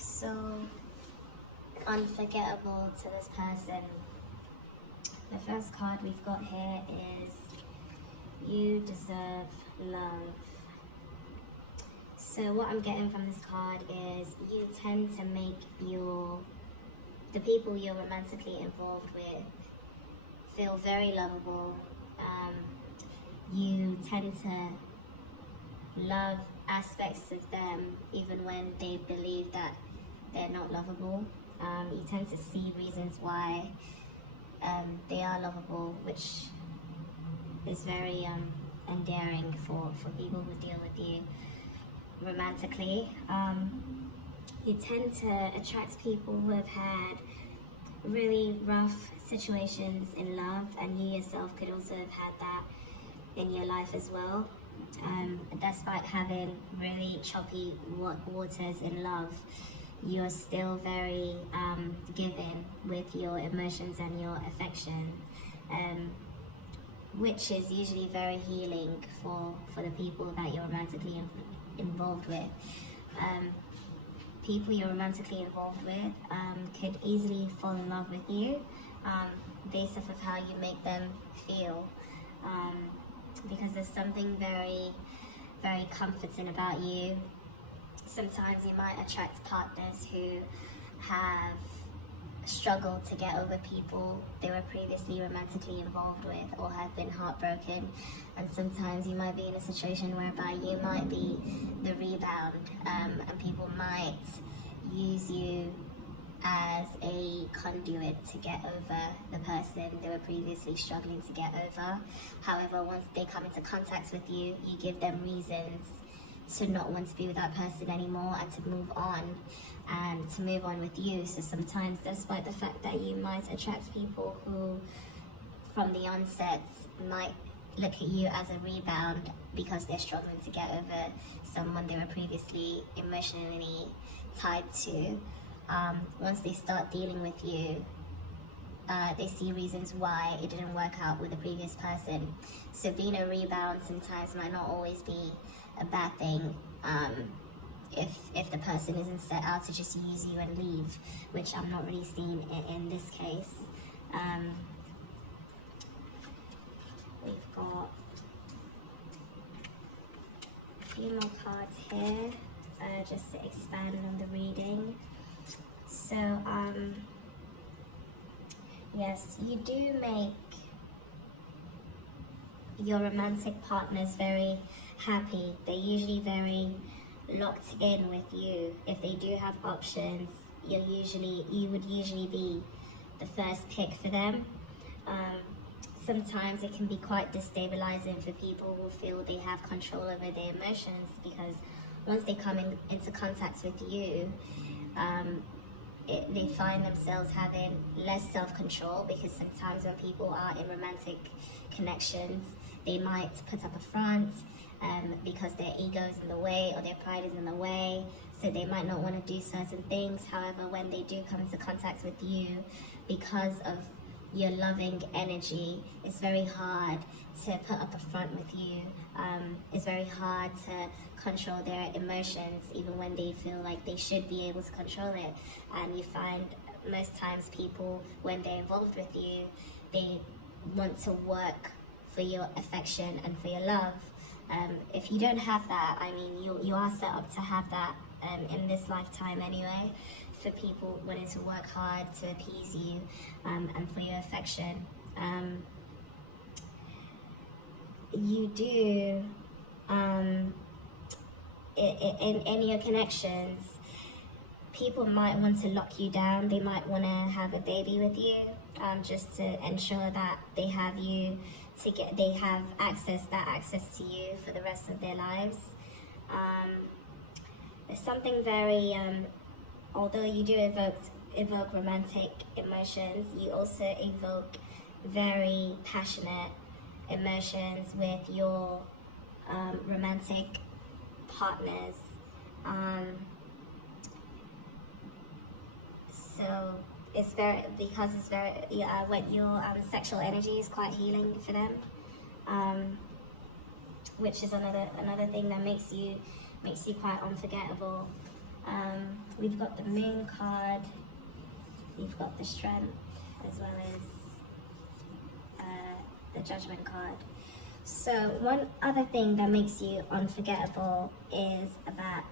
so unforgettable to this person. The first card we've got here is You Deserve Love. So what I'm getting from this card is you tend to make the people you're romantically involved with feel very lovable. You tend to love aspects of them even when they believe that they're not lovable. You tend to see reasons why they are lovable, which is very endearing for people who deal with you romantically. You tend to attract people who have had really rough situations in love, and you yourself could also have had that in your life as well. Despite having really choppy waters in love, you're still very giving with your emotions and your affection, which is usually very healing for the people that you're romantically involved with. People you're romantically involved with could easily fall in love with you based off of how you make them feel, because there's something very, very comforting about you. Sometimes you might attract partners who have struggled to get over people they were previously romantically involved with, or have been heartbroken, and sometimes you might be in a situation whereby you might be the rebound, and people might use you as a conduit to get over the person they were previously struggling to get over. However, once they come into contact with you, you give them reasons to not want to be with that person anymore and to move on, and to move on with you. So sometimes, despite the fact that you might attract people who from the onset might look at you as a rebound because they're struggling to get over someone they were previously emotionally tied to, once they start dealing with you, they see reasons why it didn't work out with the previous person. So being a rebound sometimes might not always be a bad thing, if the person isn't set out to just use you and leave, which I'm not really seeing in this case. We've got a few more cards here, just to expand on the reading. So, yes, you do make your romantic partners very happy. They're usually very locked in with you. If they do have options, you would usually be the first pick for them. Sometimes it can be quite destabilizing for people who feel they have control over their emotions, because once they come into contact with you, they find themselves having less self-control, because sometimes when people are in romantic connections, they might put up a front because their ego is in the way or their pride is in the way, so they might not want to do certain things. However, when they do come into contact with you, because of your loving energy, it's very hard to put up a front with you. It's very hard to control their emotions, even when they feel like they should be able to control it. And you find most times people, when they're involved with you, they want to work for your affection and for your love. If you don't have that, I mean, you are set up to have that in this lifetime anyway, for people wanting to work hard to appease you and for your affection. You do, in your connections, people might want to lock you down. They might want to have a baby with you, just to ensure that they have you they have access to you for the rest of their lives. There's something very, although you do evoke romantic emotions, you also evoke very passionate emotions with your romantic partners. So it's very, when your sexual energy is quite healing for them, which is another thing that makes you quite unforgettable. We've got the Moon card, we've got the Strength, as well as the Judgment card. So one other thing that makes you unforgettable is that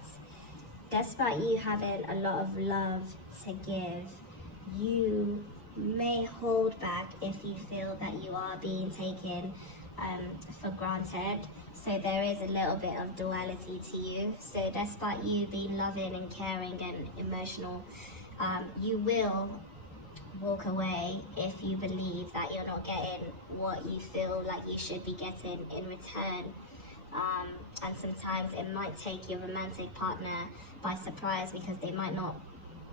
despite you having a lot of love to give, you may hold back if you feel that you are being taken for granted. So there is a little bit of duality to you. So despite you being loving and caring and emotional, you will walk away if you believe that you're not getting what you feel like you should be getting in return. And sometimes it might take your romantic partner by surprise, because they might not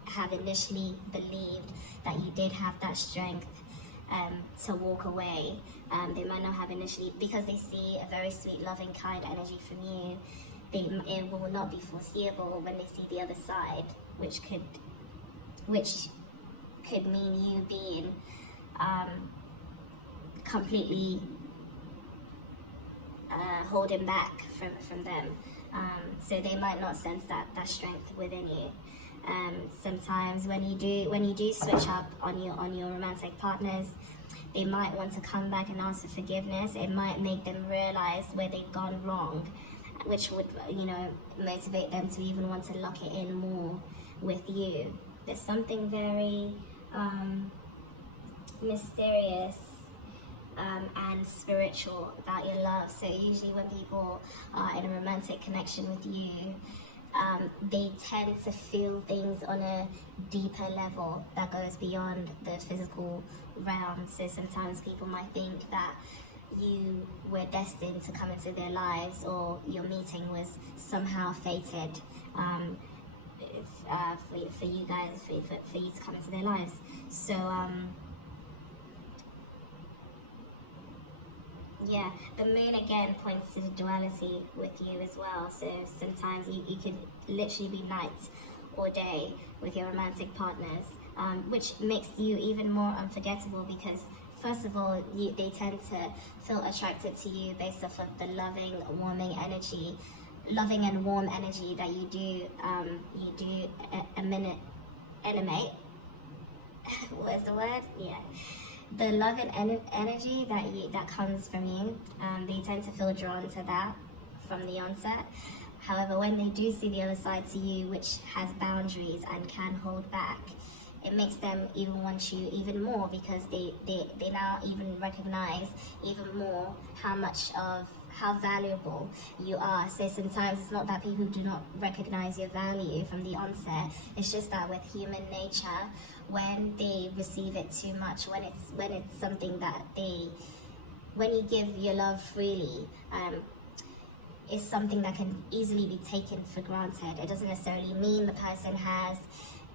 have initially believed that you did have that strength to walk away. They might not have initially, because they see a very sweet, loving, kind energy from you. It will not be foreseeable when they see the other side, which could mean you being completely holding back from them. So they might not sense that strength within you. Sometimes when you do switch up on your romantic partners, they might want to come back and ask for forgiveness. It might make them realize where they've gone wrong, which would, motivate them to even want to lock it in more with you. There's something very mysterious and spiritual about your love. So usually when people are in a romantic connection with you, they tend to feel things on a deeper level that goes beyond the physical realm. So sometimes people might think that you were destined to come into their lives, or your meeting was somehow fated for you guys, for you to come into their lives. So yeah, the moon again points to the duality with you as well. So sometimes you could literally be night or day with your romantic partners, which makes you even more unforgettable, because first of all, they tend to feel attracted to you based off of the loving and warm energy that you do emanate. What's the word? Yeah. The love and energy that comes from you, they tend to feel drawn to that from the onset. However, when they do see the other side to you, which has boundaries and can hold back, it makes them even want you even more, because they now even recognize even more how valuable you are. So sometimes it's not that people do not recognize your value from the onset. It's just that with human nature, when they receive it too much, when it's something that when you give your love freely, it's something that can easily be taken for granted. It doesn't necessarily mean the person has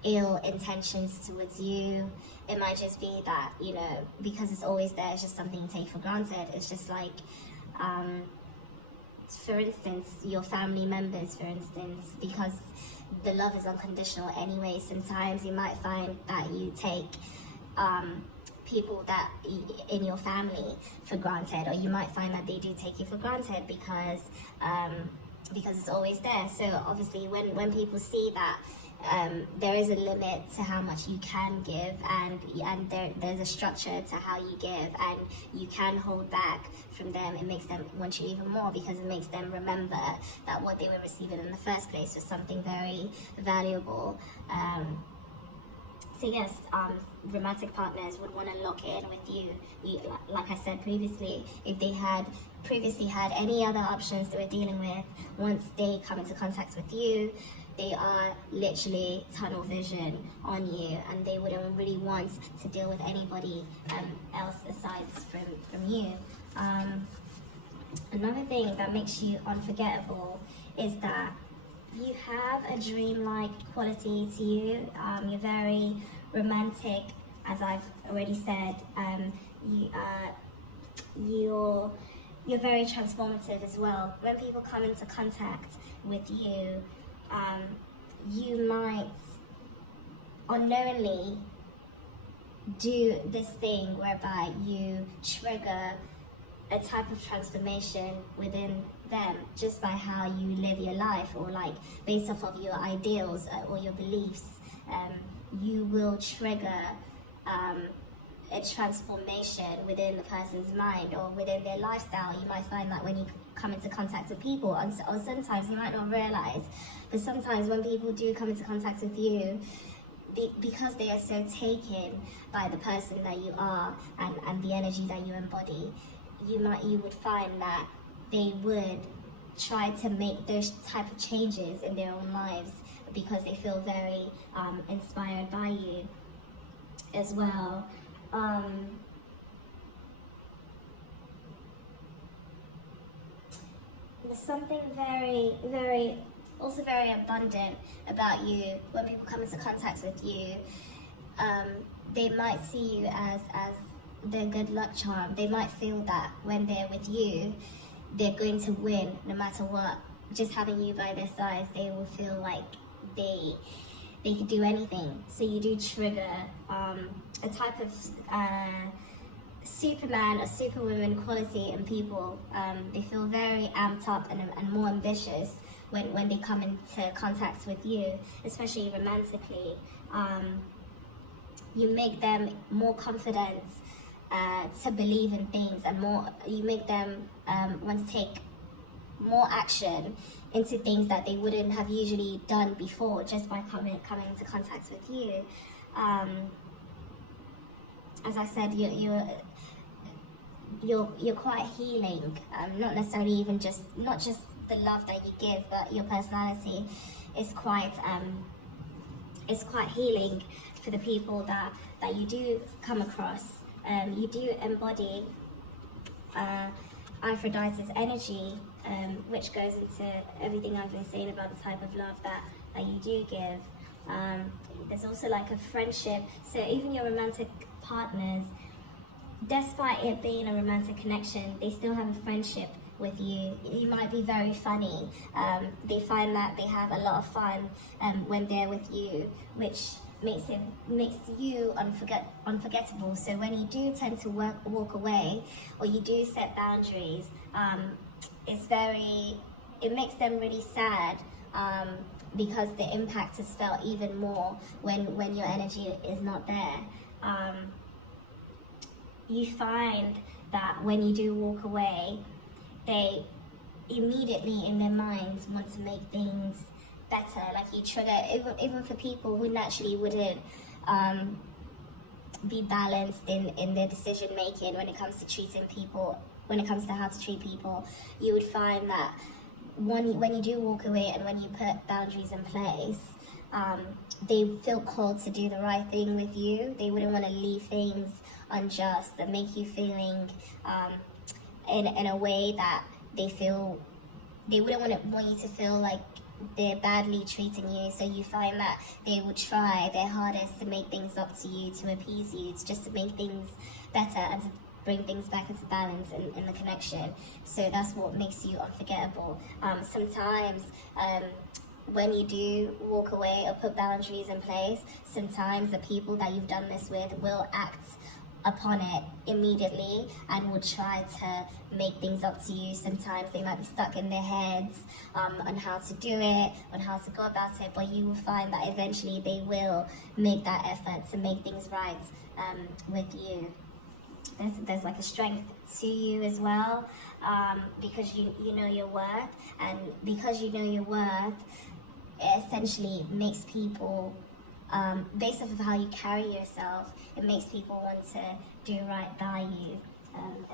ill intentions towards you. It might just be that, because it's always there, it's just something you take for granted. It's just like, for instance, your family members, for instance, because the love is unconditional anyway. Sometimes you might find that you take people that in your family for granted, or you might find that they do take you for granted because it's always there. So obviously when people see that there is a limit to how much you can give, and there's a structure to how you give, and you can hold back from them, it makes them want you even more, because it makes them remember that what they were receiving in the first place was something very valuable. So yes, romantic partners would want to lock in with you. Like I said previously, if they had previously had any other options they were dealing with, once they come into contact with you, they are literally tunnel vision on you, and they wouldn't really want to deal with anybody else aside from you. Another thing that makes you unforgettable is that you have a dreamlike quality to you. You're very romantic, as I've already said. You're very transformative as well. When people come into contact with you, you might unknowingly do this thing whereby you trigger a type of transformation within them just by how you live your life, or like based off of your ideals or your beliefs. You will trigger a transformation within the person's mind or within their lifestyle. You might find that when you come into contact with people, or sometimes you might not realize, but sometimes when people do come into contact with you, because they are so taken by the person that you are and the energy that you embody, you would find that they would try to make those type of changes in their own lives because they feel very inspired by you as well. There's something also very abundant about you. When people come into contact with you, they might see you as their good luck charm. They might feel that when they're with you, they're going to win no matter what. Just having you by their sides, they will feel like they could do anything. So you do trigger a type of Superman or Superwoman quality in people. They feel very amped up and more ambitious when they come into contact with you, especially romantically. You make them more confident to believe in things, and you make them want to take more action into things that they wouldn't have usually done before just by coming into contact with you. As I said, you're quite healing. Not necessarily even not just the love that you give, but your personality is quite healing for the people that you do come across. You do embody Aphrodite's energy, which goes into everything I've been saying about the type of love that you do give. There's also like a friendship. So even your romantic partners, despite it being a romantic connection, they still have a friendship with you. You might be very funny. They find that they have a lot of fun when they're with you, which makes you unforgettable. So when you do tend to walk away, or you do set boundaries, it makes them really sad, because the impact is felt even more when your energy is not there. You find that when you do walk away, they immediately in their minds want to make things better. Like you trigger, even for people who naturally wouldn't be balanced in their decision making when it comes to treating people, when it comes to how to treat people, you would find that when you do walk away and when you put boundaries in place, they feel called to do the right thing with you. They wouldn't want to leave things unjust and make you feeling in a way that they wouldn't want you to feel like they're badly treating you. So you find that they would try their hardest to make things up to you, to appease you, just to make things better and to bring things back into balance in the connection. So that's what makes you unforgettable. Sometimes when you do walk away or put boundaries in place, sometimes the people that you've done this with will act upon it immediately and will try to make things up to you. Sometimes they might be stuck in their heads on how to do it, on how to go about it, but you will find that eventually they will make that effort to make things right with you. There's like a strength to you as well, because you know your worth, and because you know your worth, it essentially makes people, based off of how you carry yourself, it makes people want to do right by you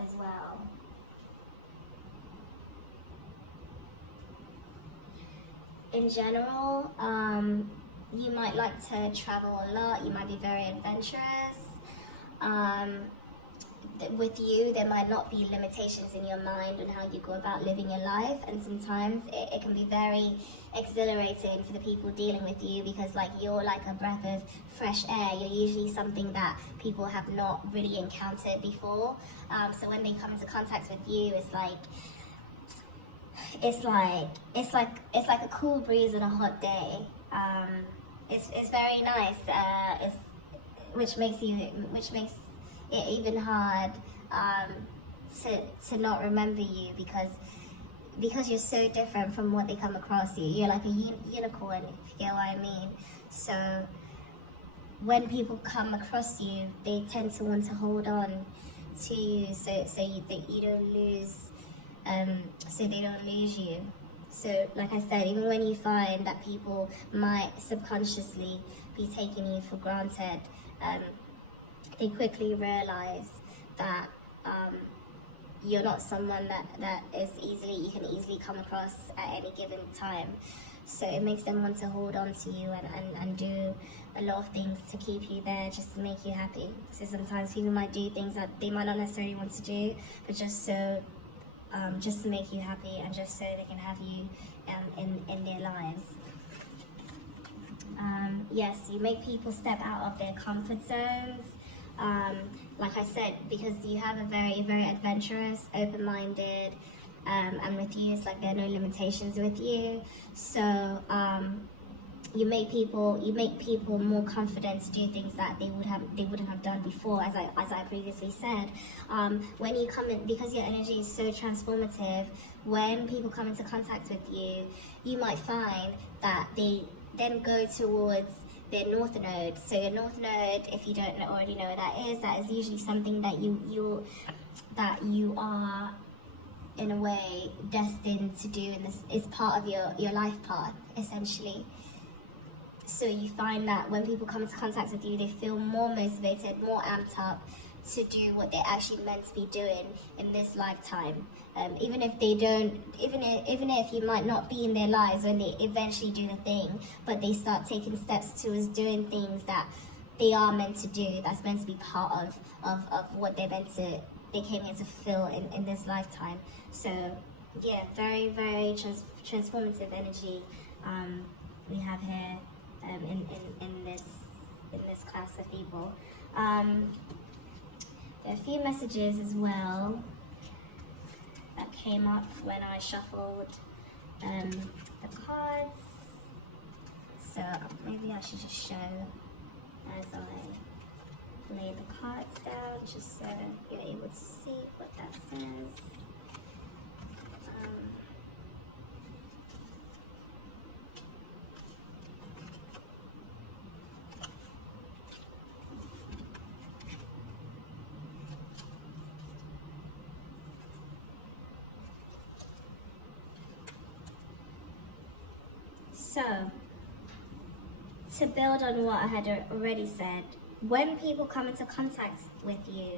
as well. In general, you might like to travel a lot, you might be very adventurous. With you, there might not be limitations in your mind on how you go about living your life, and sometimes it can be very exhilarating for the people dealing with you, because like you're like a breath of fresh air. You're usually something that people have not really encountered before. So when they come into contact with you, it's like a cool breeze on a hot day. It's very nice. Which makes it even hard to not remember you, because because you're so different from what they come across you. You're like a unicorn, if you get what I mean. So when people come across you, they tend to want to hold on to you, that you don't lose, so they don't lose you. So like I said, even when you find that people might subconsciously be taking you for granted, they quickly realize that you're not someone that you can easily come across at any given time. So it makes them want to hold on to you and do a lot of things to keep you there, just to make you happy. So sometimes people might do things that they might not necessarily want to do, but just to make you happy, and just so they can have you in their lives. Yes, you make people step out of their comfort zones. Like I said, because you have a very, very adventurous, open-minded, and with you, it's like there are no limitations with you. So you make people more confident to do things that they wouldn't have done before. As I previously said, when you come in, because your energy is so transformative, when people come into contact with you, you might find that they then go towards their north node. So your north node, if you don't already know what that is usually something that you are in a way destined to do, and this is part of your life path, essentially. So you find that when people come into contact with you, they feel more motivated, more amped up to do what they're actually meant to be doing in this lifetime. Even if they don't, even if you might not be in their lives when they eventually do the thing, but they start taking steps towards doing things that they are meant to do, that's meant to be part of what they came here to fulfill in this lifetime. So yeah, very, very transformative energy we have here in this class of people. There are a few messages as well that came up when I shuffled the cards. So maybe I should just show as I lay the cards down, just so you're able to see what that says. So, to build on what I had already said, when people come into contact with you,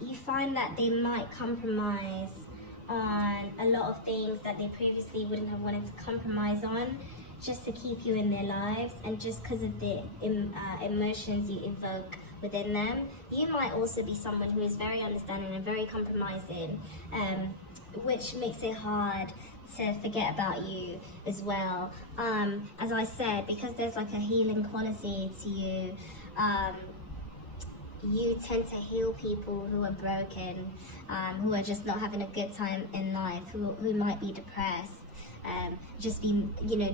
you find that they might compromise on a lot of things that they previously wouldn't have wanted to compromise on, just to keep you in their lives, and just because of the emotions you evoke within them. You might also be someone who is very understanding and very compromising, which makes it hard to forget about you as well. As I said, because there's like a healing quality to you, you tend to heal people who are broken, who are just not having a good time in life, who might be depressed, just be,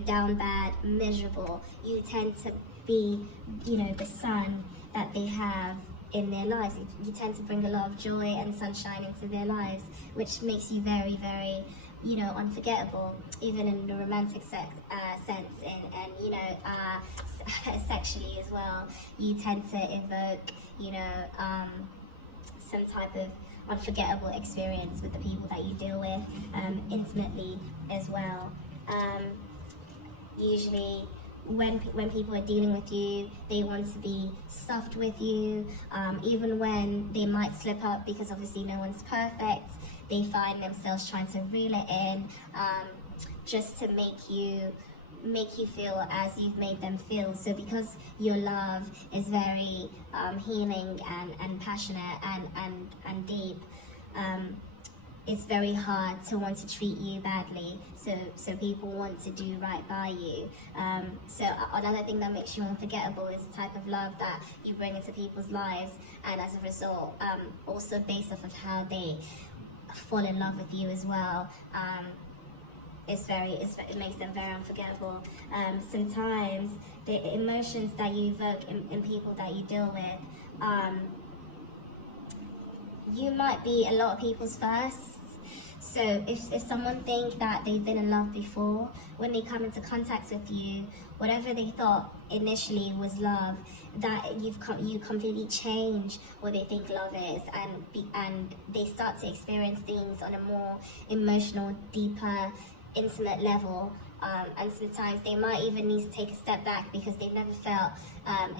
down bad, miserable. You tend to be, the sun that they have in their lives. You tend to bring a lot of joy and sunshine into their lives, which makes you very, very, unforgettable, even in the romantic sense, and sexually as well. You tend to evoke, some type of unforgettable experience with the people that you deal with, intimately as well. Usually, when people are dealing with you, they want to be soft with you, even when they might slip up, because obviously no one's perfect. They find themselves trying to reel it in, just to make you feel as you've made them feel. So because your love is very healing and passionate and deep, it's very hard to want to treat you badly. So people want to do right by you. So another thing that makes you unforgettable is the type of love that you bring into people's lives, and as a result, also based off of how they fall in love with you as well. It makes them very unforgettable. Sometimes the emotions that you evoke in people that you deal with, you might be a lot of people's first. So if someone think that they've been in love before, when they come into contact with you, whatever they thought initially was love, that you completely change what they think love is, and they start to experience things on a more emotional, deeper, intimate level. And sometimes they might even need to take a step back because they've never felt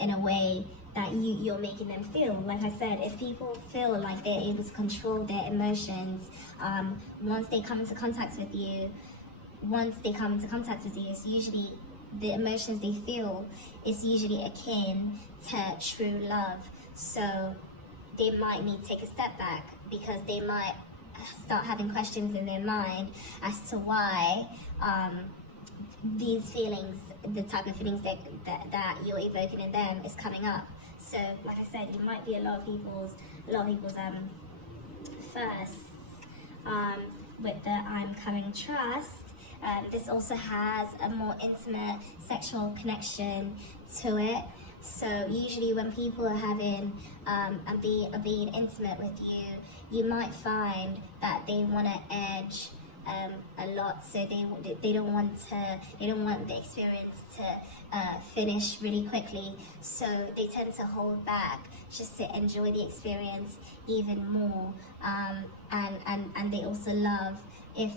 in a way that you're making them feel. Like I said, if people feel like they're able to control their emotions, once they come into contact with you, it's usually the emotions they feel is usually akin to true love. So they might need to take a step back because they might start having questions in their mind as to why these feelings, the type of feelings that you're evoking in them, is coming up. So, like I said, you might be a lot of people's first with the I'm coming trust. This also has a more intimate sexual connection to it. So usually when people are having are being intimate with you, you might find that they want to edge a lot. So they don't want the experience to finish really quickly. So they tend to hold back just to enjoy the experience even more. And they also love if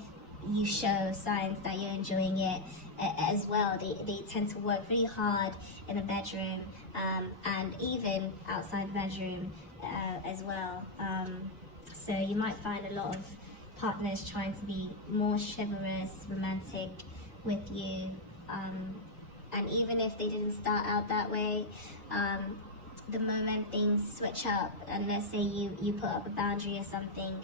you show signs that you're enjoying it as well. They tend to work really hard in the bedroom and even outside the bedroom as well. So you might find a lot of partners trying to be more chivalrous, romantic with you. And even if they didn't start out that way, the moment things switch up, and let's say you put up a boundary or something,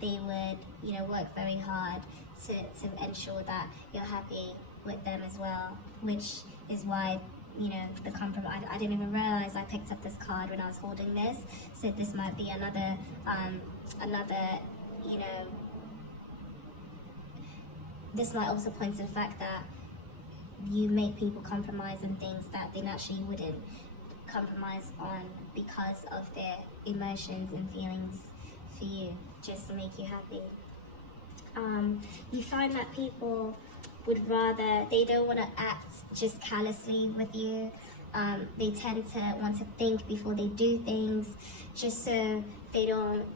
they would work very hard to ensure that you're happy with them as well, which is why the compromise. I didn't even realize I picked up this card when I was holding this, so this might be another this might also point to the fact that you make people compromise on things that they naturally wouldn't compromise on because of their emotions and feelings for you, just to make you happy. You find that people would rather, they don't want to act just callously with you. They tend to want to think before they do things, just so they don't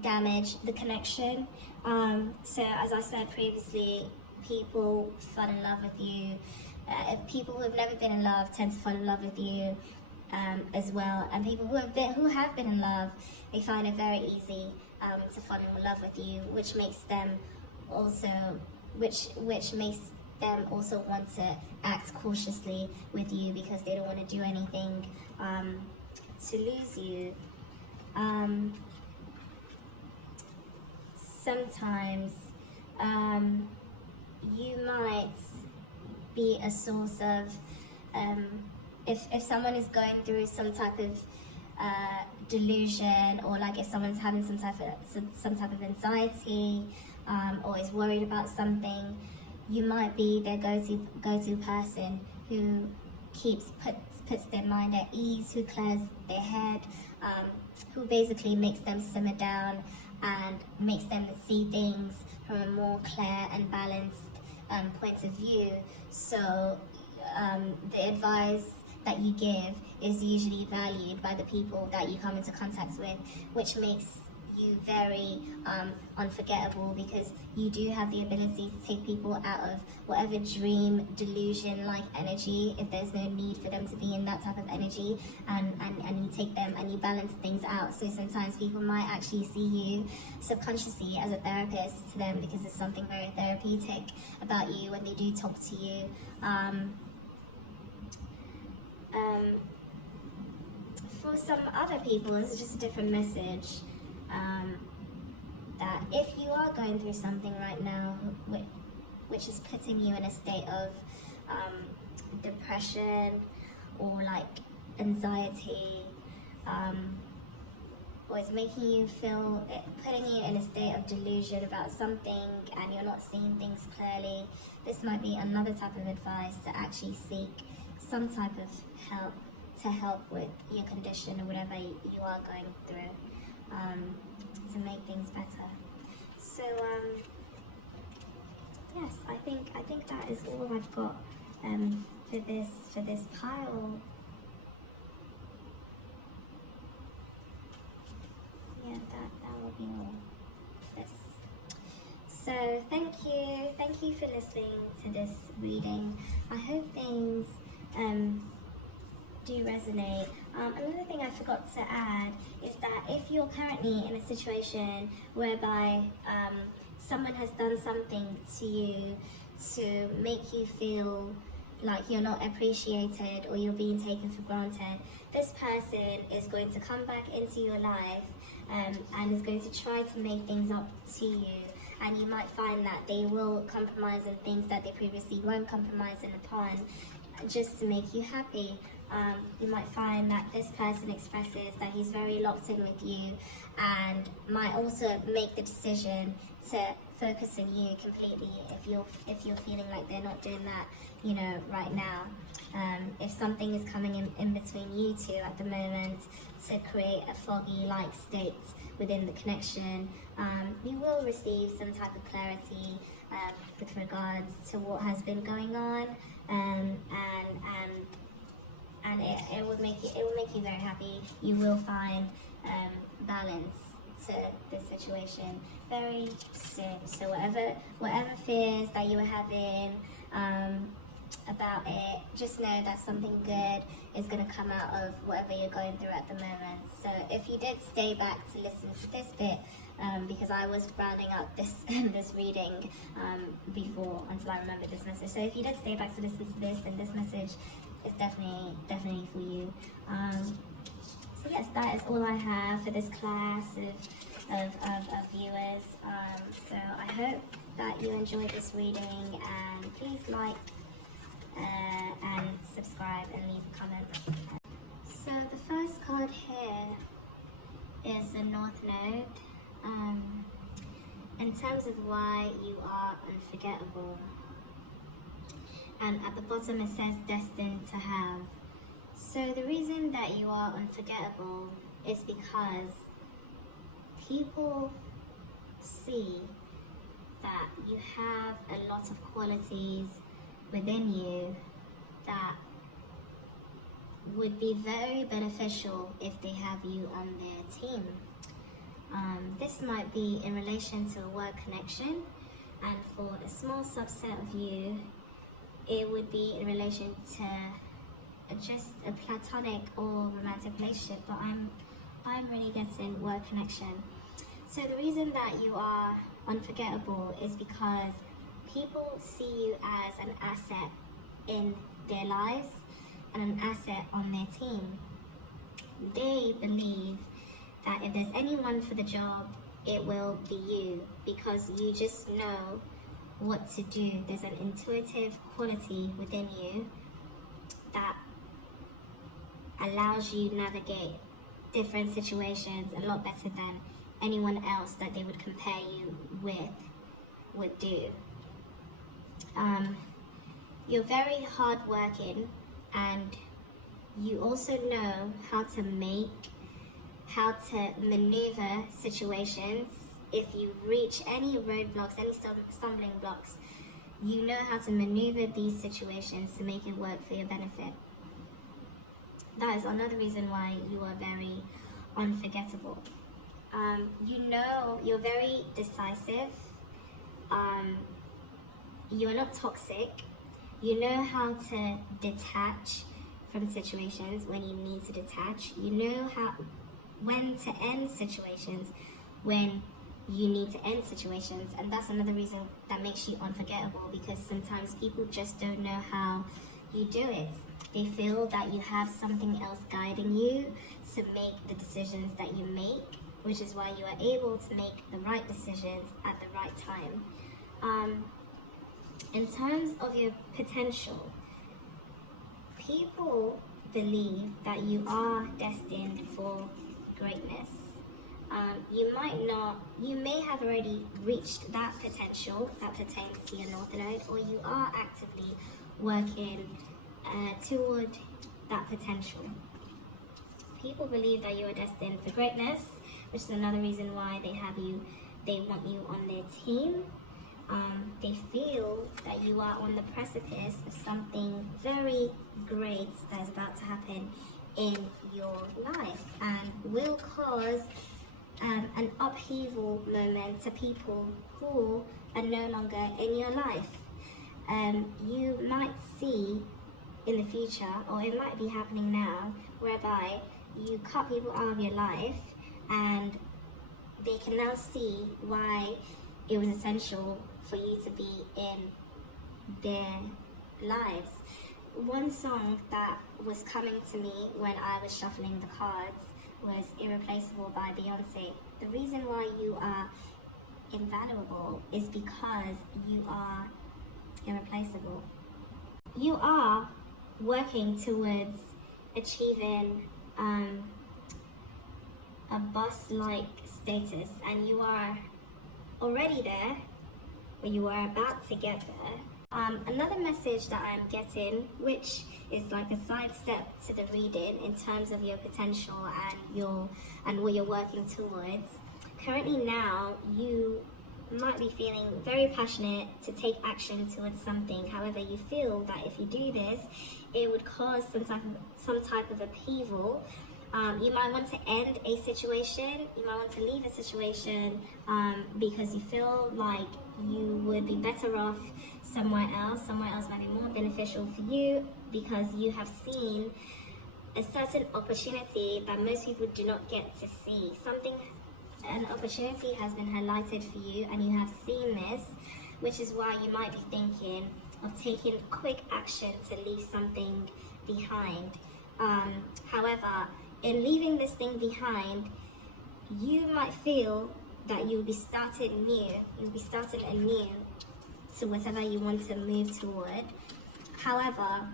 damage the connection. So as I said previously, people fall in love with you. People who have never been in love tend to fall in love with you as well. And people who have been in love, they find it very easy to fall in love with you, which makes them also want to act cautiously with you because they don't want to do anything to lose you. Sometimes you might be a source of, if someone is going through some type of delusion, or like if someone's having some type of anxiety, or is worried about something, you might be their go-to person who puts their mind at ease, who clears their head, who basically makes them simmer down and makes them see things from a more clear and balanced point of view. So the advice that you give is usually valued by the people that you come into contact with, which makes you very unforgettable, because you do have the ability to take people out of whatever dream, delusion like energy, if there's no need for them to be in that type of energy, and you take them and you balance things out. So sometimes people might actually see you subconsciously as a therapist to them, because there's something very therapeutic about you when they do talk to you. For some other people, it's just a different message. That if you are going through something right now which is putting you in a state of depression, or like anxiety, or is making you feel, putting you in a state of delusion about something and you're not seeing things clearly, this might be another type of advice to actually seek some type of help to help with your condition or whatever you are going through. to make things better. So yes, I think that is all I've got for this pile. Yeah, that will be all. Yes. So thank you for listening to this reading. I hope things do resonate. Another thing I forgot to add is that if you're currently in a situation whereby someone has done something to you to make you feel like you're not appreciated or you're being taken for granted, this person is going to come back into your life and is going to try to make things up to you. And you might find that they will compromise on things that they previously weren't compromising upon just to make you happy. You might find that this person expresses that he's very locked in with you and might also make the decision to focus on you completely if you're feeling like they're not doing that, you know, right now. If something is coming in between you two at the moment to create a foggy-like state within the connection, you will receive some type of clarity with regards to what has been going on, and it will make you very happy. You will find balance to this situation very soon. So whatever fears that you were having about it, just know that something good is going to come out of whatever you're going through at the moment. So if you did stay back to listen to this bit, because I was rounding up this this reading before until I remembered this message. So if you did stay back to listen to this, then this message is definitely for you. So yes, that is all I have for this class of viewers. So I hope that you enjoyed this reading, and please like and subscribe and leave a comment. So the first card here is the North Node. In terms of why you are unforgettable, and at the bottom it says destined to have. So the reason that you are unforgettable is because people see that you have a lot of qualities within you that would be very beneficial if they have you on their team. This might be in relation to a work connection, and for a small subset of you, it would be in relation to just a platonic or romantic relationship, but I'm really getting work connection. So the reason that you are unforgettable is because people see you as an asset in their lives and an asset on their team. They believe that if there's anyone for the job, it will be you, because you just know what to do. There's an intuitive quality within you that allows you to navigate different situations a lot better than anyone else that they would compare you with would do. You're very hardworking, and you also know how to maneuver situations. If you reach any roadblocks, any stumbling blocks, you know how to maneuver these situations to make it work for your benefit. That is another reason why you are very unforgettable. You know, you're very decisive. You're not toxic. You know how to detach from situations when you need to detach. You know when to end situations when you need to end situations, and that's another reason that makes you unforgettable, because sometimes people just don't know how you do it. They feel that you have something else guiding you to make the decisions that you make, which is why you are able to make the right decisions at the right time. In terms of your potential, people believe that you are destined for greatness. You may have already reached that potential that pertains to your North Node, or you are actively working toward that potential. People believe that you are destined for greatness, which is another reason why they want you on their team. They feel that you are on the precipice of something very great that is about to happen in your life and will cause an upheaval moment to people who are no longer in your life. You might see in the future, or it might be happening now, whereby you cut people out of your life and they can now see why it was essential for you to be in their lives. One song that was coming to me when I was shuffling the cards was Irreplaceable by Beyonce. The reason why you are invaluable is because you are irreplaceable. You are working towards achieving a boss-like status, and you are already there, or you are about to get there. Another message that I'm getting, which is like a side step to the reading in terms of your potential and what you're working towards. Currently now, you might be feeling very passionate to take action towards something. However, you feel that if you do this, it would cause some type of upheaval. You might want to end a situation, you might want to leave a situation because you feel like you would be better off somewhere else might be more beneficial for you because you have seen a certain opportunity that most people do not get to see. An opportunity has been highlighted for you and you have seen this, which is why you might be thinking of taking quick action to leave something behind. However, in leaving this thing behind, you might feel that you'll be starting anew to whatever you want to move toward. However,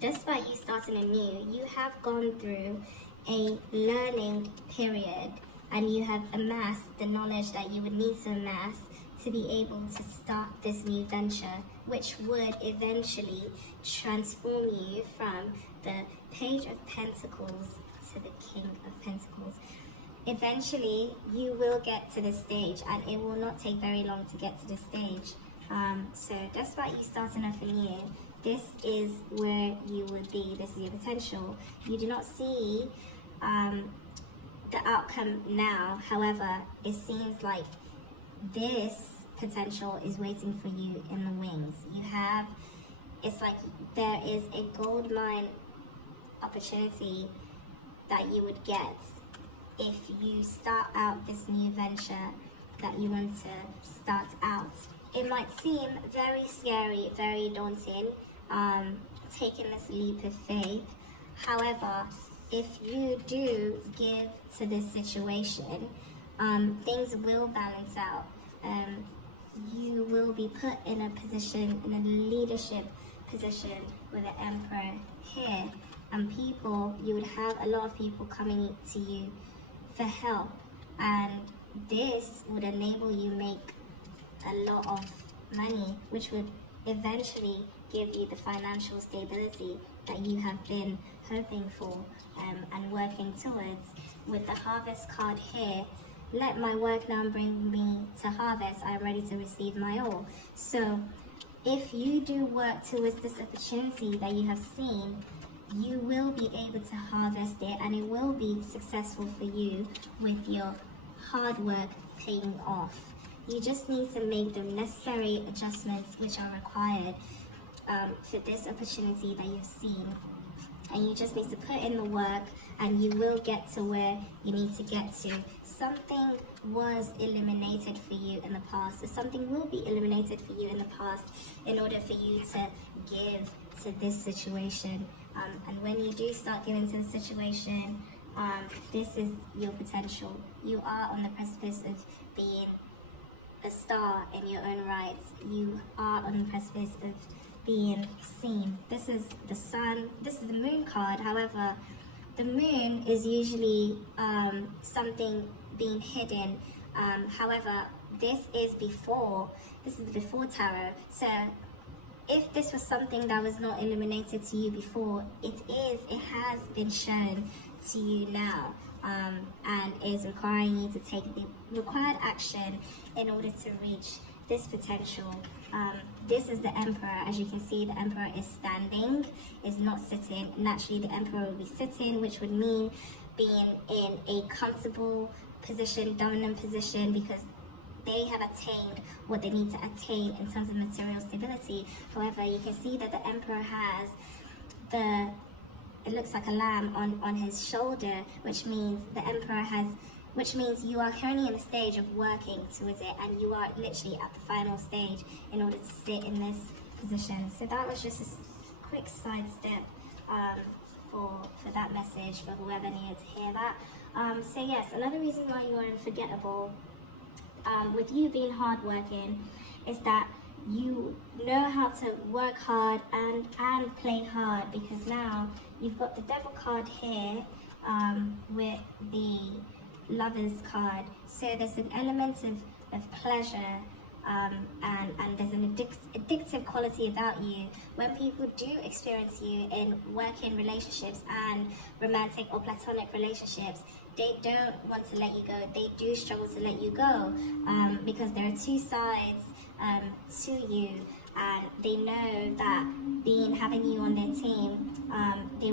despite you starting anew, you have gone through a learning period and you have amassed the knowledge that you would need to amass to be able to start this new venture, which would eventually transform you from the Page of Pentacles to the King of Pentacles. Eventually, you will get to this stage, and it will not take very long to get to this stage. So despite you starting off anew, this is where you would be. This is your potential. You do not see the outcome now. However, it seems like this potential is waiting for you in the wings. It's like there is a gold mine opportunity that you would get if you start out this new venture that you want to start out. It might seem very scary, very daunting, taking this leap of faith. However, if you do give to this situation, things will balance out. You will be put in a position, in a leadership position with the Emperor here. And you would have a lot of people coming to you for help. And this would enable you make a lot of money, which would eventually give you the financial stability that you have been hoping for and working towards. With the Harvest card here, let my work now bring me to harvest. I am ready to receive my all. So if you do work towards this opportunity that you have seen, you will be able to harvest it, and it will be successful for you with your hard work paying off. You just need to make the necessary adjustments which are required for this opportunity that you've seen. And you just need to put in the work, and you will get to where you need to get to. Something was eliminated for you in the past, or something will be eliminated for you in the past in order for you to give to this situation. And when you do start giving to the situation, this is your potential. You are on the precipice of being a star in your own right. You are on the precipice of being seen. This is the sun, this is the moon card. However, the moon is usually something being hidden. However, this is before tarot. So if this was something that was not illuminated to you before, it has been shown to you now. and is requiring you to take the required action in order to reach this potential. This is the Emperor. As you can see, the Emperor is standing, is not sitting. Naturally, the Emperor will be sitting, which would mean being in a comfortable position, dominant position, because they have attained what they need to attain in terms of material stability. However, you can see that the Emperor has it looks like a lamb on his shoulder, which means which means you are currently in the stage of working towards it, and you are literally at the final stage in order to sit in this position. So that was just a quick sidestep for that message for whoever needed to hear that. So yes, another reason why you are unforgettable, with you being hardworking, is that you know how to work hard and play hard, because now you've got the Devil card here with the Lovers card. So there's an element of pleasure and there's an addictive quality about you. When people do experience you in working relationships and romantic or platonic relationships, they don't want to let you go. They do struggle to let you go because there are two sides to you, and they know that having you on their team, it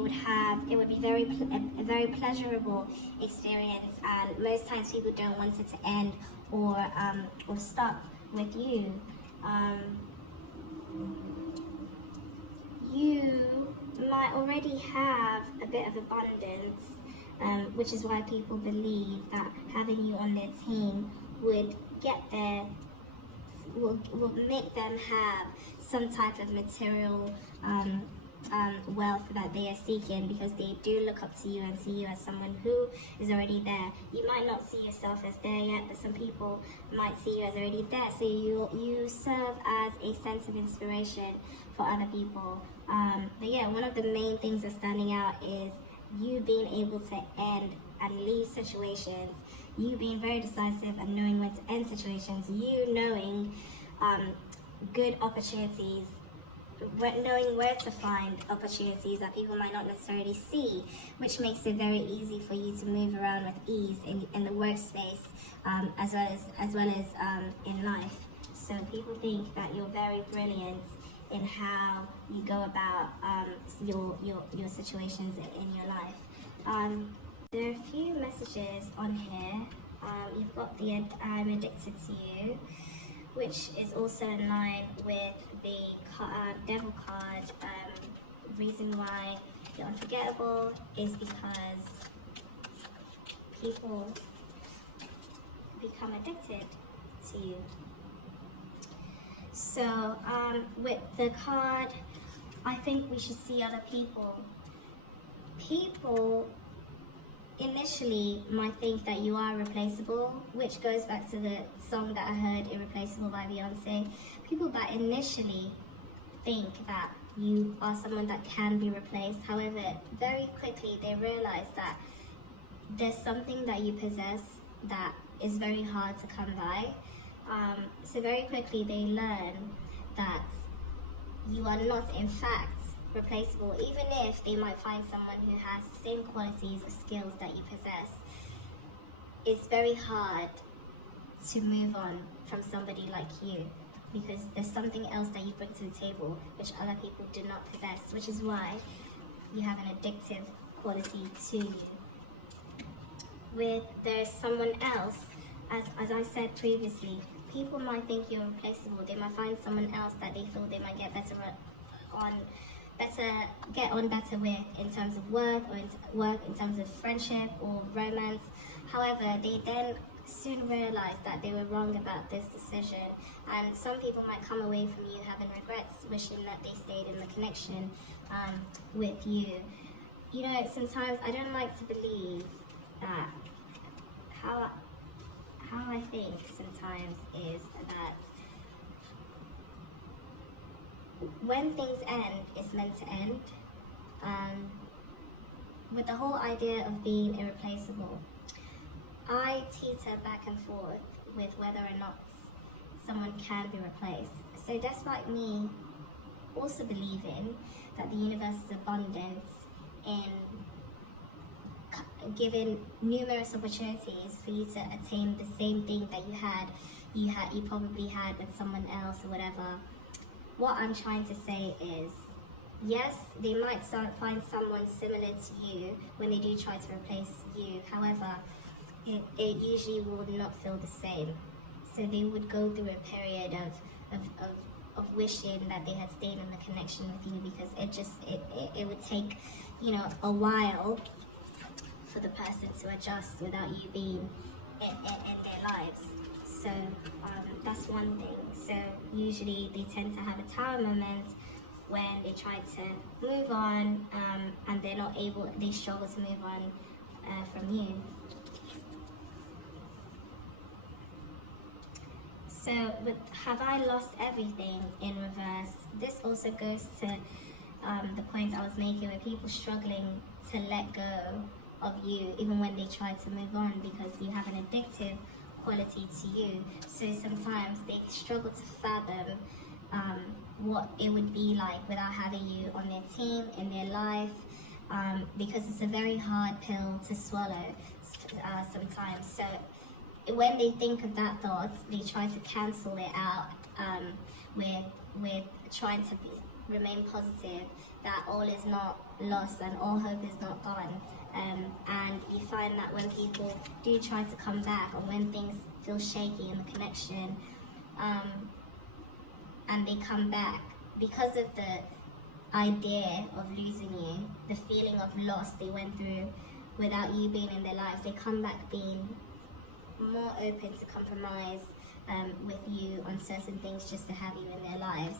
would be a very pleasurable experience, and most times people don't want it to end or stop with you. You might already have a bit of abundance, which is why people believe that having you on their team would will make them have some type of material wealth that they are seeking, because they do look up to you and see you as someone who is already there. You might not see yourself as there yet, but some people might see you as already there. So you serve as a sense of inspiration for other people. But yeah, one of the main things that's standing out is you being able to end and leave situations, you being very decisive and knowing when to end situations, you knowing good opportunities, knowing where to find opportunities that people might not necessarily see, which makes it very easy for you to move around with ease in the workspace, as well as in life. So people think that you're very brilliant in how you go about your situations in your life. There are a few messages on here. You've got the I'm addicted to you, which is also in line with the Devil card. Reason why you're unforgettable is because people become addicted to you. So with the card, I think we should see other people. People initially might think that you are replaceable, which goes back to the song that I heard, Irreplaceable by Beyonce. People that initially think that you are someone that can be replaced. However, very quickly they realize that there's something that you possess that is very hard to come by. So very quickly they learn that you are not in fact replaceable, even if they might find someone who has the same qualities or skills that you possess. It's very hard to move on from somebody like you, because there's something else that you bring to the table which other people do not possess, which is why you have an addictive quality to you. There's someone else, as I said previously, people might think you're replaceable. They might find someone else that they feel they might get better with in terms of work in terms of friendship or romance. However, they then soon realize that they were wrong about this decision, and some people might come away from you having regrets, wishing that they stayed in the connection with you. You know, sometimes I don't like to believe that how I think sometimes is that when things end, it's meant to end. With the whole idea of being irreplaceable, I teeter back and forth with whether or not someone can be replaced. So despite me also believing that the universe is abundant given numerous opportunities for you to attain the same thing that you probably had with someone else or whatever. What I'm trying to say is, yes, they might find someone similar to you when they do try to replace you. However, it usually will not feel the same. So they would go through a period of wishing that they had stayed in the connection with you, because it would take, a while for the person to adjust without you being in their lives. So that's one thing. So usually they tend to have a tower moment when they try to move on, and they struggle to move on from you. So, but have I lost everything in reverse? This also goes to the point I was making, with people struggling to let go of you even when they try to move on, because you have an addictive quality to you. So sometimes they struggle to fathom what it would be like without having you on their team, in their life, because it's a very hard pill to swallow sometimes. So when they think of that thought, they try to cancel it out with trying to remain positive, that all is not lost and all hope is not gone. And you find that when people do try to come back, or when things feel shaky in the connection, and they come back, because of the idea of losing you, the feeling of loss they went through without you being in their lives, they come back being more open to compromise with you on certain things just to have you in their lives,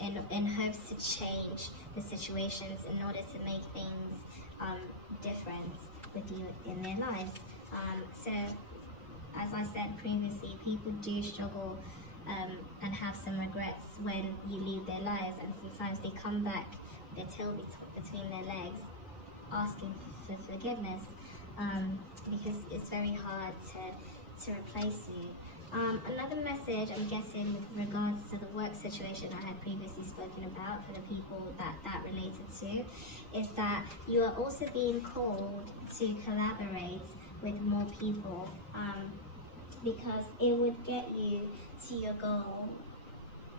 in hopes to change the situations in order to make things different with you in their lives. So as I said previously, people do struggle and have some regrets when you leave their lives, and sometimes they come back with their tail between their legs asking for forgiveness, because it's very hard to replace you. Another message, I'm guessing, with regards to the work situation I had previously spoken about, for the people that related to, is that you are also being called to collaborate with more people, because it would get you to your goal,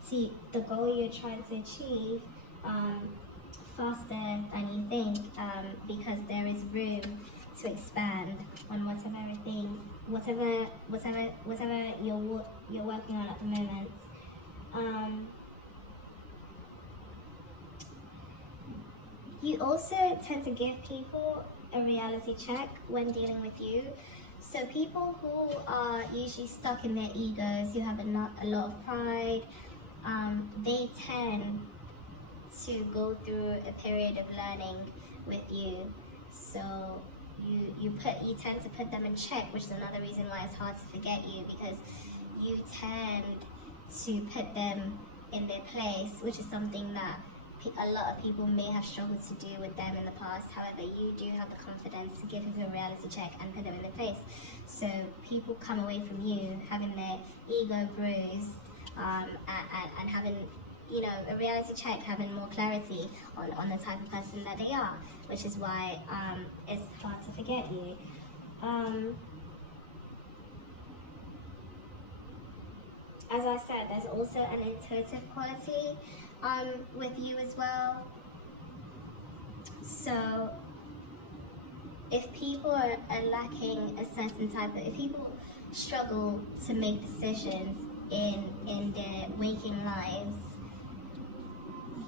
to the goal you're trying to achieve, faster than you think, because there is room to expand on whatever you're working on at the moment. You also tend to give people a reality check when dealing with you. So people who are usually stuck in their egos, who have a lot of pride, they tend to go through a period of learning with you. So you tend to put them in check, which is another reason why it's hard to forget you, because you tend to put them in their place, which is something that a lot of people may have struggled to do with them in the past. However, you do have the confidence to give them a reality check and put them in their place. So people come away from you having their ego bruised, and having, a reality check, having more clarity on the type of person that they are, which is why it's hard to forget you. As I said, there's also an intuitive quality with you as well. So if people are lacking a certain type of, if people struggle to make decisions in their waking lives,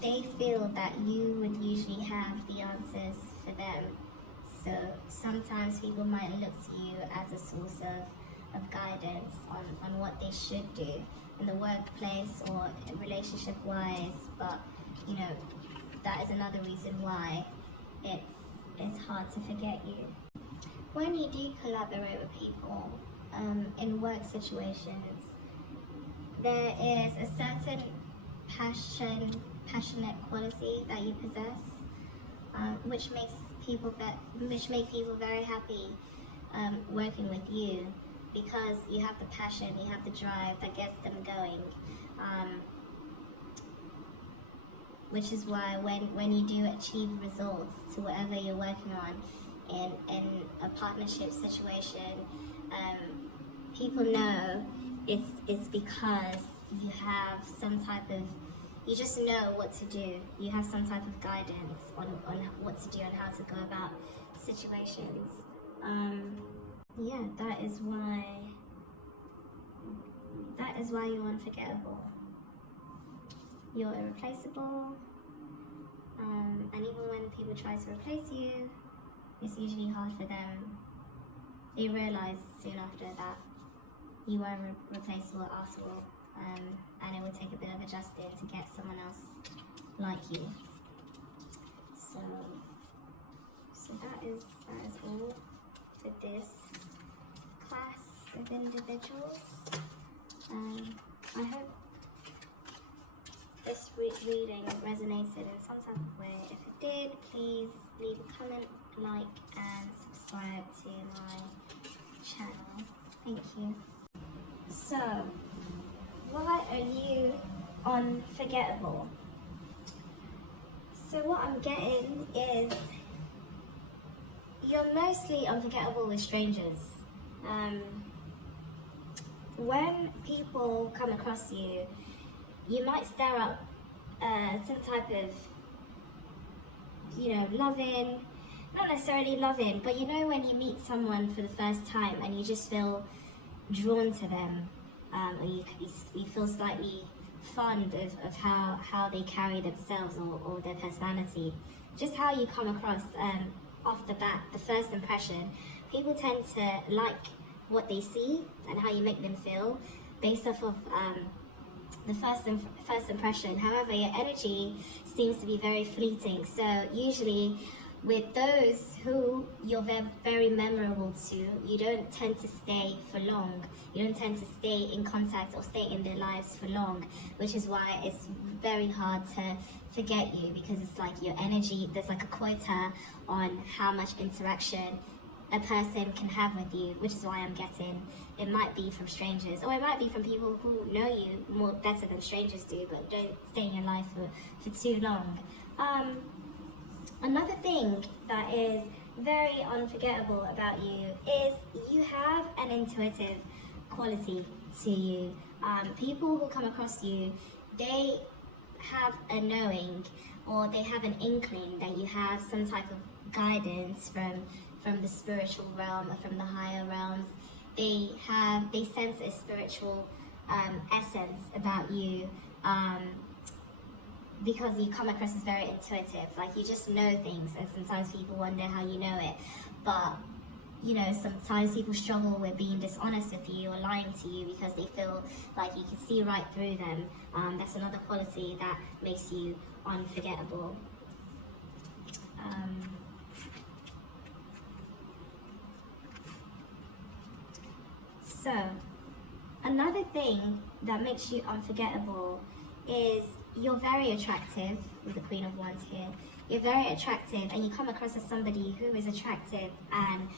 they feel that you would usually have the answers for them. So sometimes people might look to you as a source of guidance on what they should do in the workplace or relationship-wise, but that is another reason why it's hard to forget you. When you do collaborate with people in work situations, there is a certain passionate quality that you possess, which make people very happy working with you, because you have the passion, you have the drive that gets them going. which is why when you do achieve results to whatever you're working on in a partnership situation, people know it's because you have some type of, you just know what to do. You have some type of guidance on what to do and how to go about situations. Yeah, that is why you're unforgettable. You're irreplaceable, and even when people try to replace you, it's usually hard for them. They realize soon after that you are replaceable after all, and it would take a bit of adjusting to get someone else like you. So that is all for this class of individuals. I hope this reading resonated in some type of way. If it did, please leave a comment, like, and subscribe to my channel. Thank you. So, why are you unforgettable? So what I'm getting is you're mostly unforgettable with strangers. When people come across you, you might stir up some type of, loving, not necessarily loving, but when you meet someone for the first time and you just feel drawn to them, or you feel slightly fond of how they carry themselves or their personality, just how you come across off the bat, the first impression. People tend to like what they see and how you make them feel based off of the first impression. However, your energy seems to be very fleeting. So usually with those who you're very memorable to, you don't tend to stay for long. You don't tend to stay in contact or stay in their lives for long, which is why it's very hard to forget you, because it's like your energy, there's like a quota on how much interaction a person can have with you, which is why I'm getting it might be from strangers, or it might be from people who know you more better than strangers do, but don't stay in your life for too long. Another thing that is very unforgettable about you is you have an intuitive quality to you. People who come across you, they have a knowing, or they have an inkling that you have some type of guidance from the spiritual realm or from the higher realms. They sense a spiritual essence about you, because you come across as very intuitive, like you just know things, and sometimes people wonder how you know it. But sometimes people struggle with being dishonest with you or lying to you because they feel like you can see right through them. That's another quality that makes you unforgettable. So, another thing that makes you unforgettable is you're very attractive, with the Queen of Wands here. You're very attractive, and you come across as somebody who is attractive, and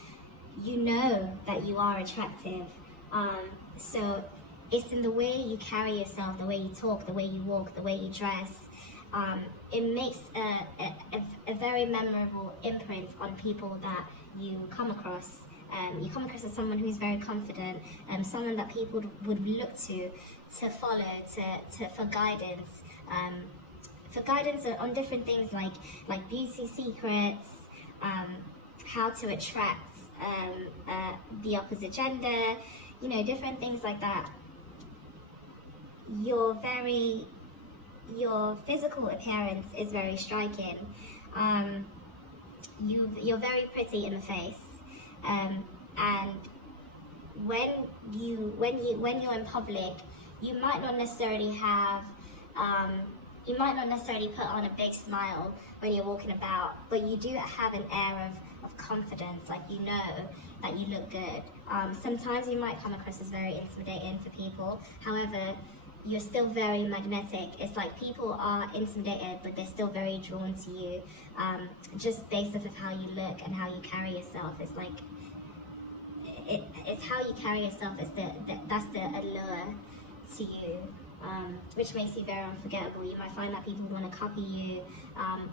you know that you are attractive. So it's in the way you carry yourself, the way you talk, the way you walk, the way you dress. It makes a very memorable imprint on people that you come across. You come across as someone who's very confident, someone that people would look to follow, for guidance. For guidance on different things like beauty secrets, how to attract the opposite gender, different things like that. Your physical appearance is very striking. You're very pretty in the face. And when you're in public, you might not necessarily put on a big smile when you're walking about, but you do have an air of confidence, like you know that you look good. Sometimes you might come across as very intimidating for people. However, you're still very magnetic. It's like people are intimidated, but they're still very drawn to you, just based off of how you look and how you carry yourself. It's like it's how you carry yourself. That's the allure to you. which makes you very unforgettable. You might find that people want to copy you,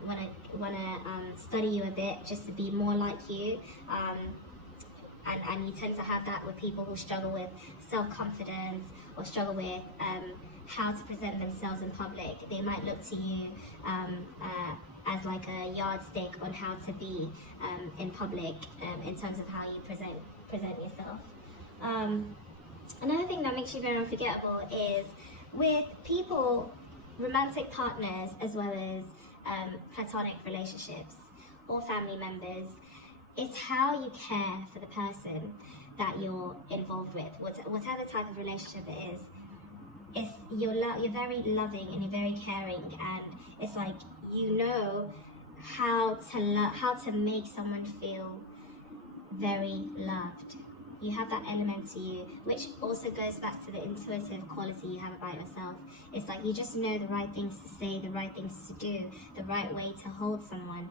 want to study you a bit just to be more like you, and you tend to have that with people who struggle with self-confidence or struggle with how to present themselves in public. They might look to you as like a yardstick on how to be in public in terms of how you present yourself. Another thing that makes you very unforgettable is with people, romantic partners, as well as platonic relationships or family members. It's how you care for the person that you're involved with, whatever type of relationship it is. You're very loving and you're very caring, and it's like you know how to make someone feel very loved. You have that element to you, which also goes back to the intuitive quality you have about yourself. It's like you just know the right things to say, the right things to do, the right way to hold someone.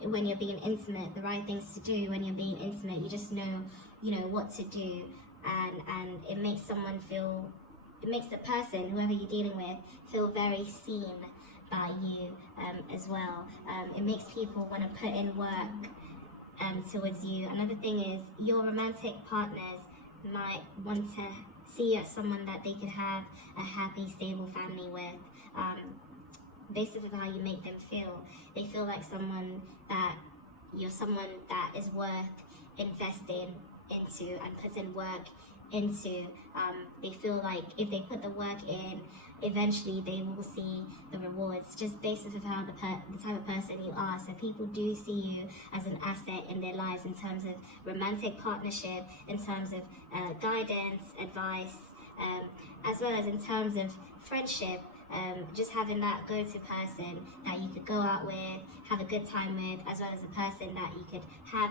When you're being intimate, the right things to do when you're being intimate. You just know, what to do, and it makes someone feel, it makes the person, whoever you're dealing with, feel very seen by you as well. It makes people want to put in work towards you. Another thing is your romantic partners might want to see you as someone that they could have a happy, stable family with. Based off of how you make them feel, they feel like you're someone that is worth investing into and putting work into. They feel like if they put the work in, eventually they will see the rewards, just based off of how the type of person you are. So people do see you as an asset in their lives in terms of romantic partnership, in terms of guidance, advice, as well as in terms of friendship. Just having that go-to person that you could go out with, have a good time with, as well as a person that you could have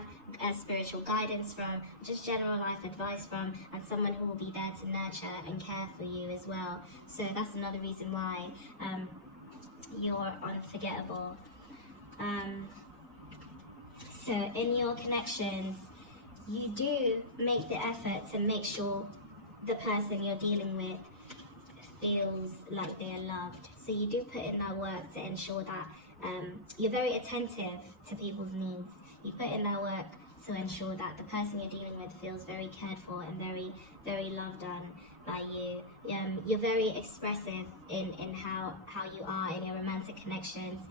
spiritual guidance from, just general life advice from, and someone who will be there to nurture and care for you as well. So that's another reason why you're unforgettable. So in your connections, you do make the effort to make sure the person you're dealing with feels like they are loved. So you do put in that work to ensure that you're very attentive to people's needs. You put in that work to ensure that the person you're dealing with feels very cared for and very, very loved on by you. You're very expressive in how you are in your romantic connections,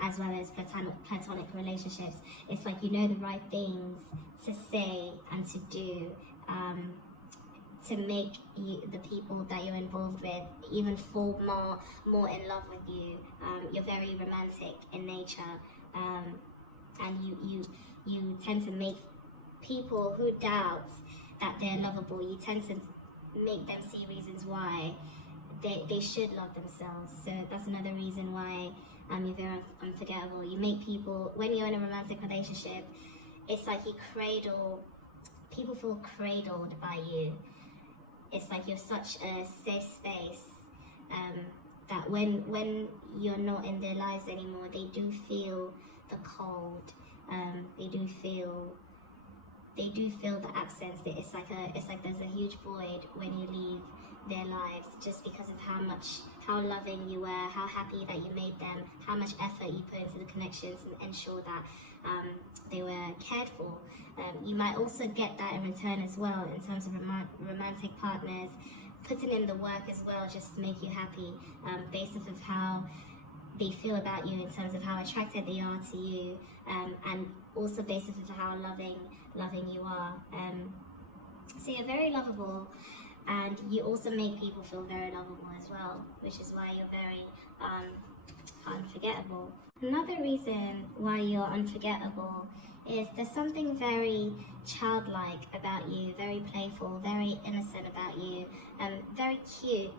as well as platonic relationships. It's like you know the right things to say and to do to make the people that you're involved with even fall more in love with you. You're very romantic in nature, and you tend to make people who doubt that they're lovable, you tend to make them see reasons why they should love themselves. So that's another reason why you're very unforgettable. You make people, when you're in a romantic relationship, it's like people feel cradled by you. It's like you're such a safe space that when you're not in their lives anymore, they do feel the cold. They do feel the absence. It's like there's a huge void when you leave their lives, just because of how loving you were, how happy that you made them, how much effort you put into the connections and ensure that they were cared for. You might also get that in return as well in terms of romantic partners, putting in the work as well just to make you happy, based off of how they feel about you in terms of how attracted they are to you, and also based off of how loving you are. So you're very lovable, and you also make people feel very lovable as well, which is why you're very unforgettable. Another reason why you're unforgettable is there's something very childlike about you, very playful, very innocent about you, very cute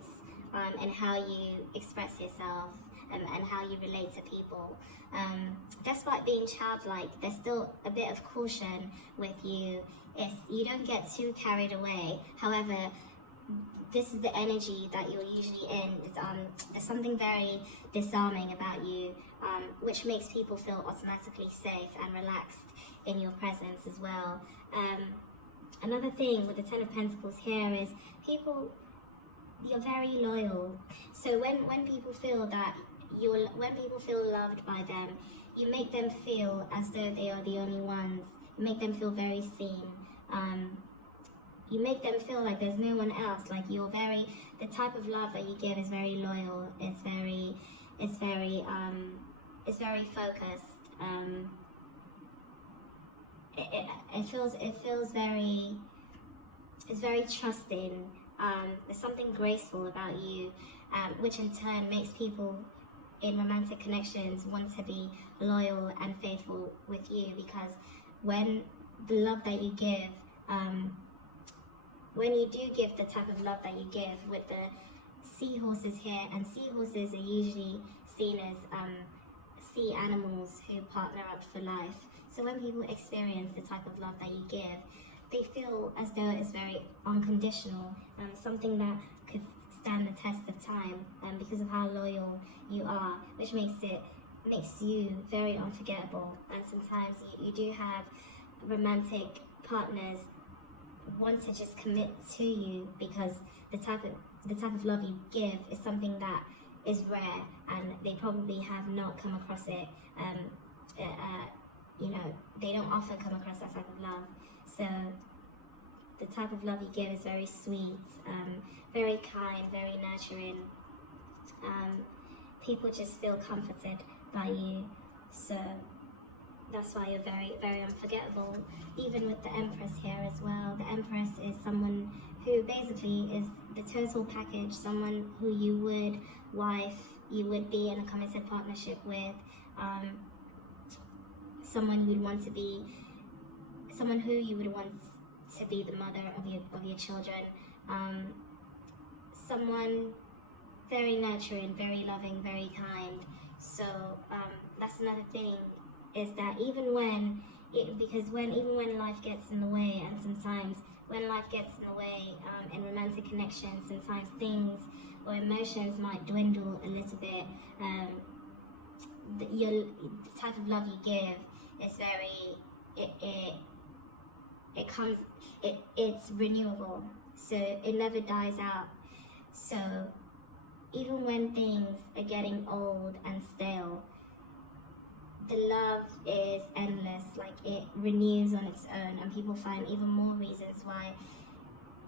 in how you express yourself and how you relate to people. Despite being childlike, there's still a bit of caution with you. You don't get too carried away. However, this is the energy that you're usually in. There's something very disarming about you, which makes people feel automatically safe and relaxed in your presence as well. Another thing with the Ten of Pentacles here is people you're very loyal. So when people feel that when people feel loved by them, you make them feel as though they are the only ones. You make them feel very seen. You make them feel like there's no one else. Like the type of love that you give is very loyal. It's very focused. It feels very, it's very trusting. There's something graceful about you, which in turn makes people in romantic connections want to be loyal and faithful with you, because when the love that you give, when you do give the type of love that you give with the seahorses here, and seahorses are usually seen as sea animals who partner up for life. So when people experience the type of love that you give, they feel as though it's very unconditional, something that could stand the test of time, because of how loyal you are, which makes you very unforgettable. And sometimes you do have romantic partners want to just commit to you because the type of love you give is something that is rare, and they probably have not come across it. They don't often come across that type of love. So the type of love you give is very sweet, very kind, very nurturing. People just feel comforted by you. So that's why you're very, very unforgettable. Even with the Empress here as well. The Empress is someone who basically is the total package, someone who you would be in a committed partnership with, someone who you would want to be the mother of your children, someone very nurturing, very loving, very kind. So that's another thing, is that even when life gets in the way, and sometimes when life gets in the way in romantic connections, sometimes things or emotions might dwindle a little bit. The type of love you give is it's renewable, so it never dies out. So even when things are getting old and stale, the love is endless. Like, it renews on its own, and people find even more reasons why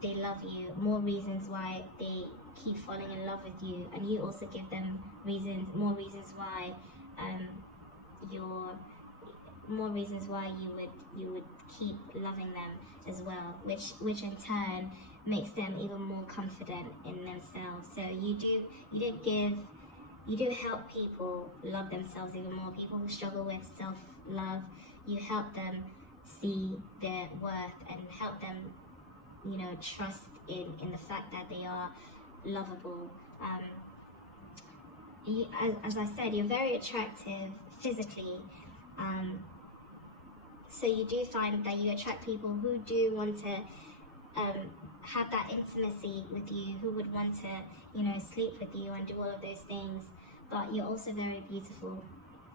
they love you, more reasons why they keep falling in love with you, and you also give them more reasons why you would keep loving them as well, which in turn makes them even more confident in themselves. So you do help people love themselves even more. People who struggle with self-love, you help them see their worth and help them, trust in the fact that they are lovable. As I said, you're very attractive physically. So you do find that you attract people who do want to have that intimacy with you, who would want to, sleep with you and do all of those things. But you're also very beautiful.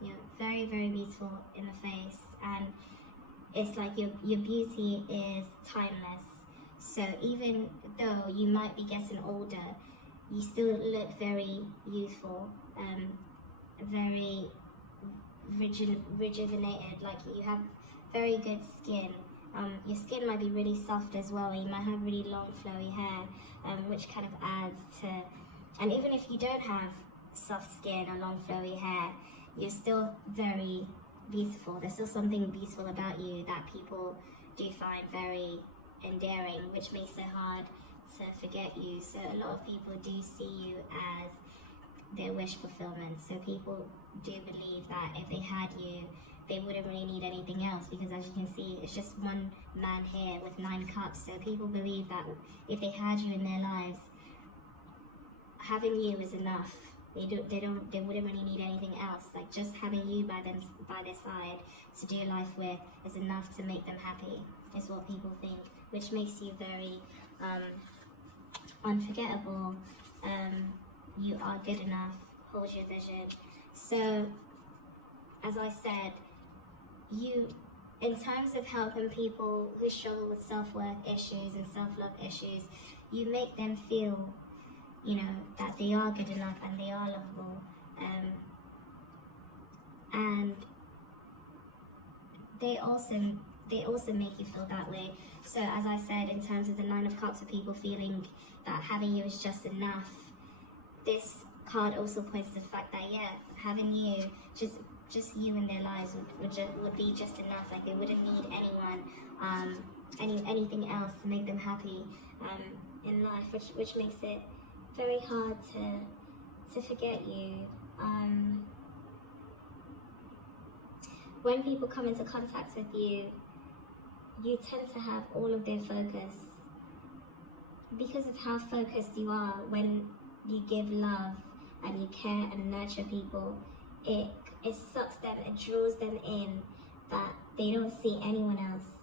You're very, very beautiful in the face, and it's like your beauty is timeless. So even though you might be getting older, you still look very youthful, very rejuvenated. Like, you have very good skin. Your skin might be really soft as well, and you might have really long flowy hair, which kind of adds to, and even if you don't have soft skin or long flowy hair, you're still very beautiful. There's still something beautiful about you that people do find very endearing, which makes it hard to forget you. So a lot of people do see you as their wish fulfillment. So people do believe that if they had you, they wouldn't really need anything else, because as you can see, it's just one man here with 9 cups. So people believe that if they had you in their lives, having you is enough. They wouldn't really need anything else. Like, just having you by their side to do life with is enough to make them happy, is what people think, which makes you very unforgettable. You are good enough. Hold your vision. So, as I said, you, in terms of helping people who struggle with self-worth issues and self-love issues, you make them feel you know, that they are good enough and they are lovable. And they also make you feel that way. So as I said, in terms of the Nine of Cups, of people feeling that having you is just enough, this card also points to the fact that, yeah, having you, just you in their lives would be just enough. Like, they wouldn't need anyone, anything else to make them happy in life, which makes it very hard to forget you. When people come into contact with you, you tend to have all of their focus. Because of how focused you are, when you give love and you care and nurture people, it sucks them, it draws them in, that they don't see anyone else.